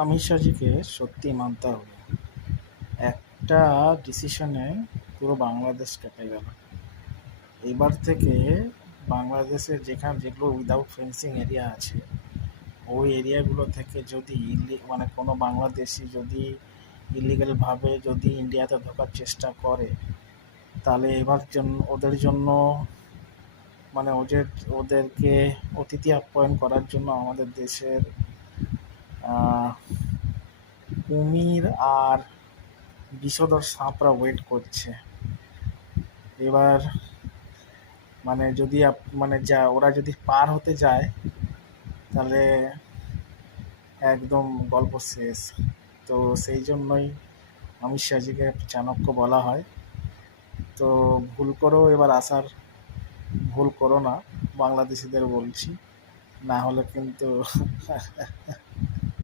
অমিত শাহজিকে সত্যি মানতে হবে। একটা ডিসিশনে পুরো বাংলাদেশ কেঁপে গেল। এবার থেকে বাংলাদেশে যেগুলো উইদাউট ফেন্সিং এরিয়া আছে, ওই এরিয়াগুলো থেকে যদি মানে কোনো বাংলাদেশি যদি ইলিগালভাবে যদি ইন্ডিয়াতে ঢোকার চেষ্টা করে, তাহলে এবার ওদের জন্য মানে ওদেরকে অতিথি আপ্যায়ন করার জন্য আমাদের দেশের কুমির আর বিষধর সাপরা ওয়েট করছে। এবার মানে যদি মানে ওরা যদি পার হতে যায়, তাহলে একদম গল্প শেষ। তো সেই জন্যই অমিত শাহজিকে চাণক্য বলা হয়। তো ভুল করো না, বাংলাদেশিদের বলছি, না হলে কিন্তু